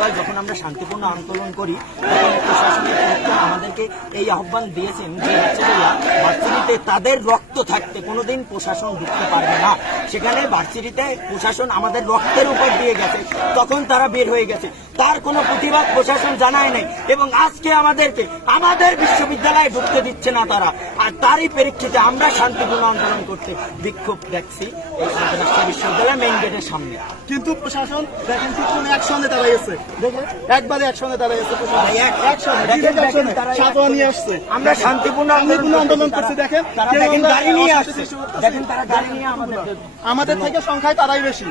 গতকাল যখন আমরা শান্তিপূর্ণ আন্দোলন করি প্রশাসনের আমাদেরকে এই আহ্বান দিয়েছেন যে ভার্সিটিতে তাদের রক্ত থাকতে কোনোদিন প্রশাসন ঢুকতে পারবে না। সেখানে ভার্সিটিতে প্রশাসন আমাদের রক্তের উপর দিয়ে গেছে, তখন তারা বের হয়ে গেছে, তার কোনো প্রতিবাদ প্রশাসন জানায় নাই এবং আজকে আমাদেরকে আমাদের বিশ্ববিদ্যালয়ে ঢুকতে দিচ্ছে না তারা। আর তারই প্রেক্ষিতে আমরা শান্তিপূর্ণ আন্দোলন করতে বিক্ষোভ দেখছি এই আন্তর্জাতিক বিশ্ববিদ্যালয়ের মেইন গেটের সামনে। কিন্তু প্রশাসন দেখেন ঠিক কোনো একসঙ্গে দাঁড়াইছে, দেখেন একবারে একসঙ্গে দাঁড়াইছে, নিয়ে আসছে। আমরা শান্তিপূর্ণ আন্দোলন করছি, দেখেন গাড়ি নিয়ে আসছে, দেখেন তারা গাড়ি নিয়ে আমাদের থেকে সংখ্যায় তারাই বেশি।